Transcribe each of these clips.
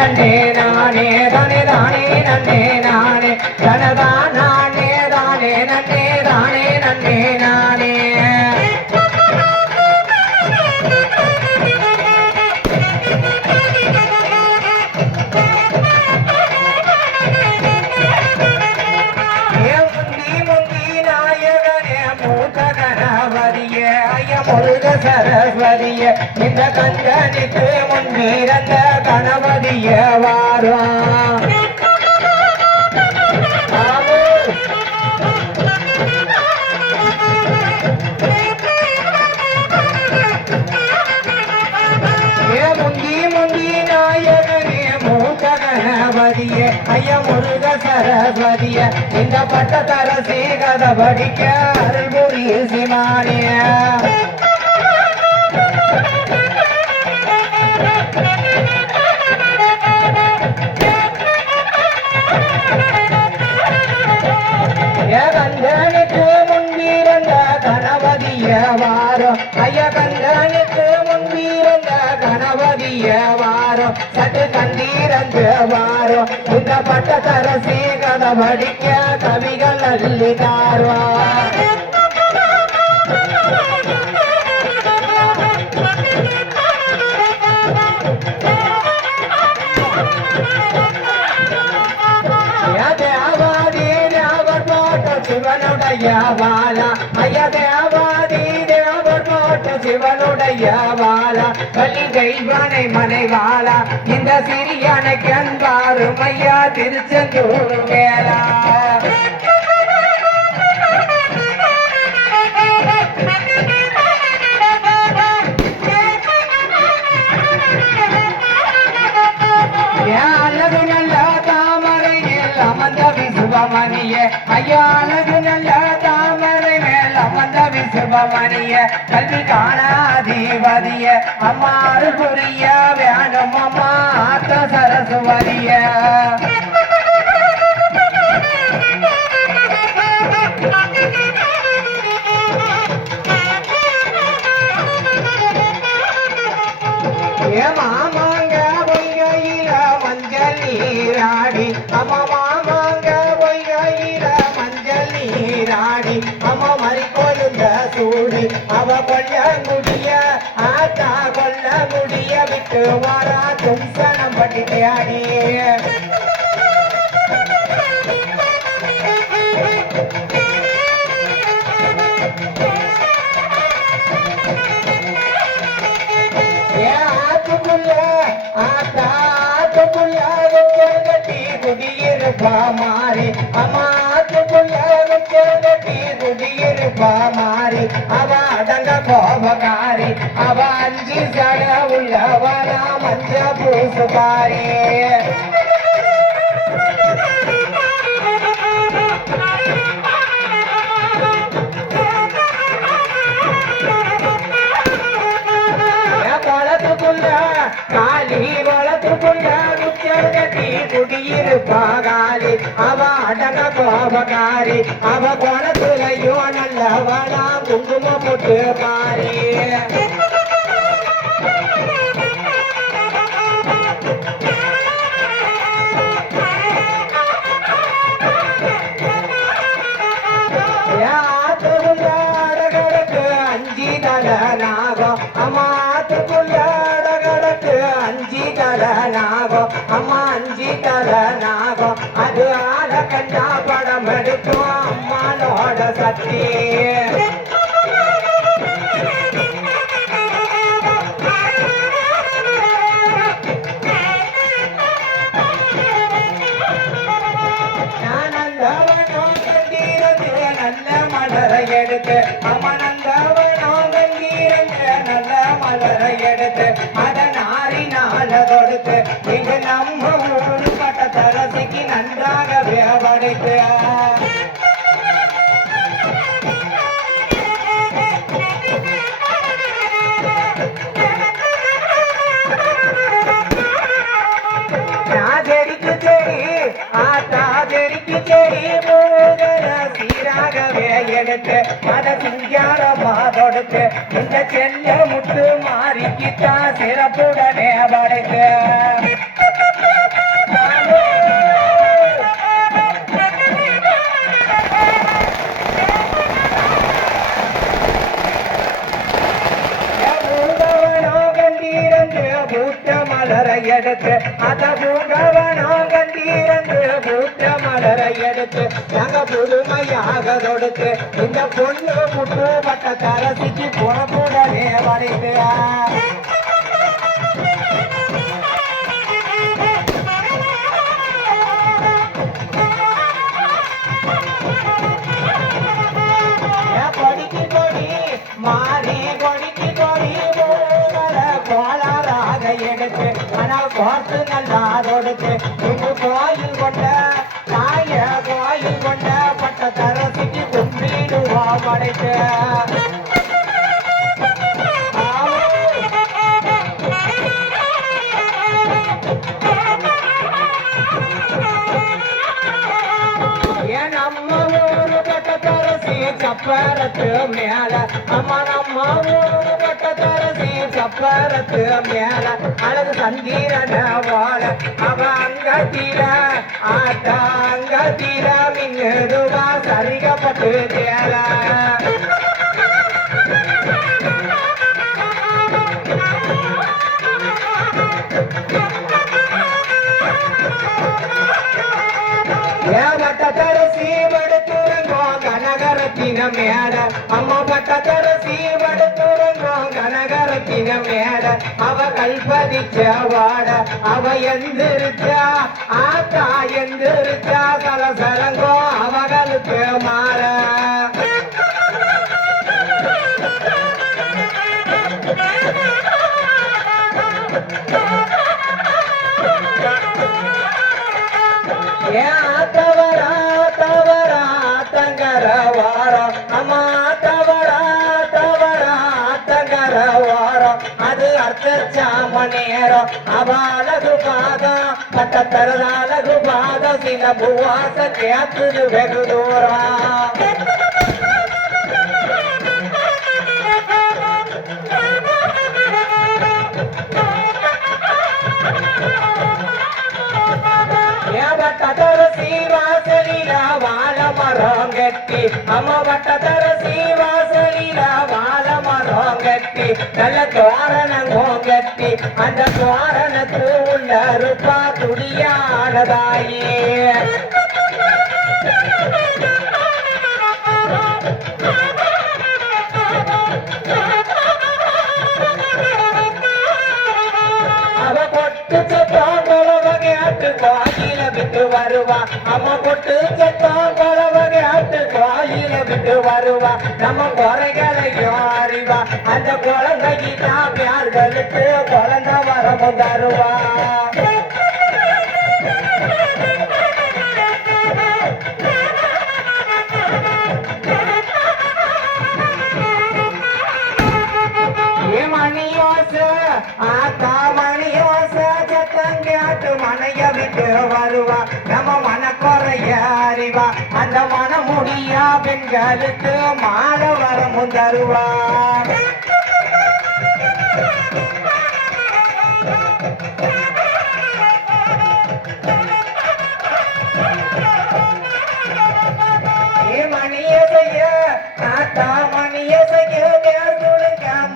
நன்னே நானே தானே தானே நன்னே நானே தனதா நானே தானே நன்னே தானே நன்னே நானே சரஸ்வதிய இந்த கஞ்சனிக்கு முன்னிருந்த கணபதிய வாரம் முங்கி முங்கி நாயகனே மூத்த கணபதிய ஐய முருக சரஸ்வதிய இந்த பட்டத்தரசி கதை படிக்க அருள்புரி சிமானிய கந்தனுக்கு முன்பிருந்த கணபதிய வாரம் ஐய கந்தனுக்கு முன்பிருந்த கணபதிய வாரம் சட்டு கண்டீரந்து வாரம் இந்த பட்டத்தரசி கதை படிக்க கவிகள் அள்ளிதாரா சிவனுடைய வாலா ஐயா தேவாதி தேவர் போட்ட சிவனுடைய வாலா கலிகை மனை மனைவாலா இந்த சிறியனைக்கு அன்பாரும் ஐயா திருச்செந்தூர் மேலா அழகு நல்ல தாமரையில் அமர்ந்த விசுவமணிய ஐயா அழகு நல்ல தாமரை மேல் அமர்ந்த விசுவமணிய கல்வி காணாதிபதிய அம்மாறு புரிய வேணும் அம்மா ஆத்த சரஸ்வதிய மாமாங்க பொய்கையில மஞ்சள் நீராடி அம்மா மாமாங்க பொய்கையில மஞ்சள் நீராடி அம்மா மறி கொழுந்த சூடி அவ கொல்லங்குடிய ஆத்தா கொல்லங்குடிய விட்டு வாரா தும்சனம் பட்டி தேடி குடியிருப்பா மாறி அம்மாத்துக்குள்ள கட்டி குடியிருப்பா மாறி அவ அடங்க கோபக்காரி அவ அஞ்சு சட உள்ளவனா மஞ்ச பூசுகாரி காலி வளத்துக்குள்ள கட்டி குடியிருப்பாகாலி அவ அடங்க கோபக்காரி அவ குளத்துலையோ நல்லவளா குங்கும போட்டு மாறி அடகடக்கு அஞ்சி தல நாகம் அம்மாத்துக்குள்ள அஞ்சி தல நாகம் அம்மா அஞ்சி தல நாகம் அது ஆட கண்டா படம் எடுக்கும் அம்மானோட சக்தி நல்ல மலரை எடுத்து அமனந்தவனோ கங்கீரங்க நல்ல மலரை எடுத்து அதனாரினால கொடுத்து இங்கு நம்ம ஊரு பட்டத்தரசிக்கு நன்றாக வியாபடைத்து ராஜரிக்கு சரி ஆத்தாஜரிக்கு சரி சீராகவே எடுத்து மத சிங்காரமா கொடுத்து இந்த செல்ல முத்து மாறிக்கித்தான் சிறப்புடனே படைத்து எடுத்து அத பூங்கவனம் கண்டீரந்து பூத்த மலரை எடுத்து நாங்க புதுமையாக தொடுத்து இந்த பொண்ணு முட்டு பட்ட தரசிக்கு புறப்புடனே வரைத்து கொடிக்கு கொடி மாறி கொடிக்கு கொடி கோளாறாக எடுத்து ஆனால் பார்த்து நல்லா தொடுத்து இங்கு கோயில் கொண்ட தாய கோயில் கொண்ட பட்ட தரசிக்கு கும்பிடுவா படைத்து சப்பரத்து மேல அம்மா நம்ம ஊரு பட்ட தரசி சப்பரத்து மேல அழகு சந்தீரன வாழ அவ அங்கத்தீர ஆட்ட அங்கத்தீர மின்னுடுவா சரிகப்பட்டு தேல ஏவட்ட தரசி படுத்துறங்கோ கனகரத்தின மேல அம்மா பட்ட தரசி படுத்துறங்கோ கனகரத்தின மேல அவ கல்பதிச்ச வாட அவ எந்திருச்சா ஆத்தா எந்திருச்சா சலசலங்கோ அவகளுக்கு மாற அது அர்த்தச்சாமநேரம் அவளகு பாதம் பட்ட தரதாலகு பாதம் சில புவாச கேத்துது வெகு தூரம் தரசி வாசலில வாழ மரம் கட்டி அம்மா வட்ட தரசி வாசலில வாழ மரம் கட்டி நல்ல தோரணங்கும் கட்டி அந்த தோரணத்து உள்ள ரூபா துடியானதாயே அவ கொட்டு சத்தம் கொலவகையாட்டு கோயில விட்டு வருவா அம்மா கொட்டு சத்தம் கொலவகையாட்டு கோயில விட்டு வருவா நம்ம குறைகளையும் அறிவா அந்த குழந்தைகிட்ட பேர்களுக்கு குழந்தை வரமும் தருவா ஆத்தா மணியோச சத்தங்காட்டு மனைய விட்டு வருவா நம்ம மனக்குறைய அறிவா அந்த மனமுடியா பெண்களுக்கு மாட வரமும் தருவா மணிய செய்ய ஆத்தா மணிய செய்ய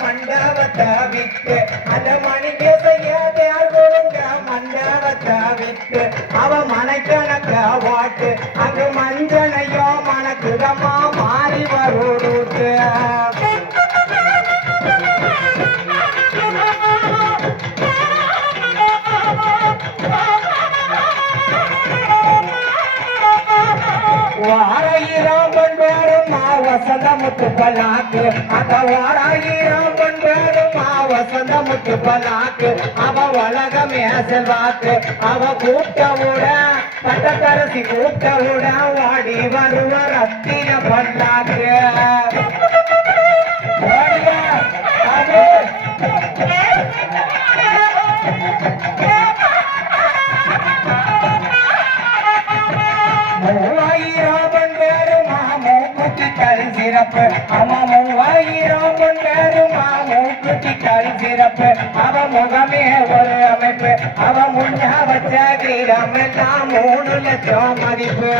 மண்டபத்தை விட்டு அந்த மணிக்கு செய்ய தேர்வுங்க மண்டபத்தை விட்டு அவ மனைக்கணக்க வாட்டு அங்கு மஞ்சனையோ மனக்குதமா மாறி வருட்டு வாராயிரம் பண்பேரும் வசந்த முத்து பல்லாக்கு அந்த வாராயிரம் பண்பேரும் வசந்த முத்து பல்லாக்கு அவ உலகமே செல்வாக்கு அவ கூப்பிட்டவுட பட்டத்தரசி கூப்பிட்டவுட வாடி வருவ ரத்தின பல்லாக்கு சிறப்பு அம்மா மூவாயிரம் கொண்டாரும் மூக்குத்தி கல் சிறப்பு அவ முகமே ஒரு அமைப்பு அவ முன்னா வச்ச கிரமெல்லாம் 3 லட்சம் மதிப்பு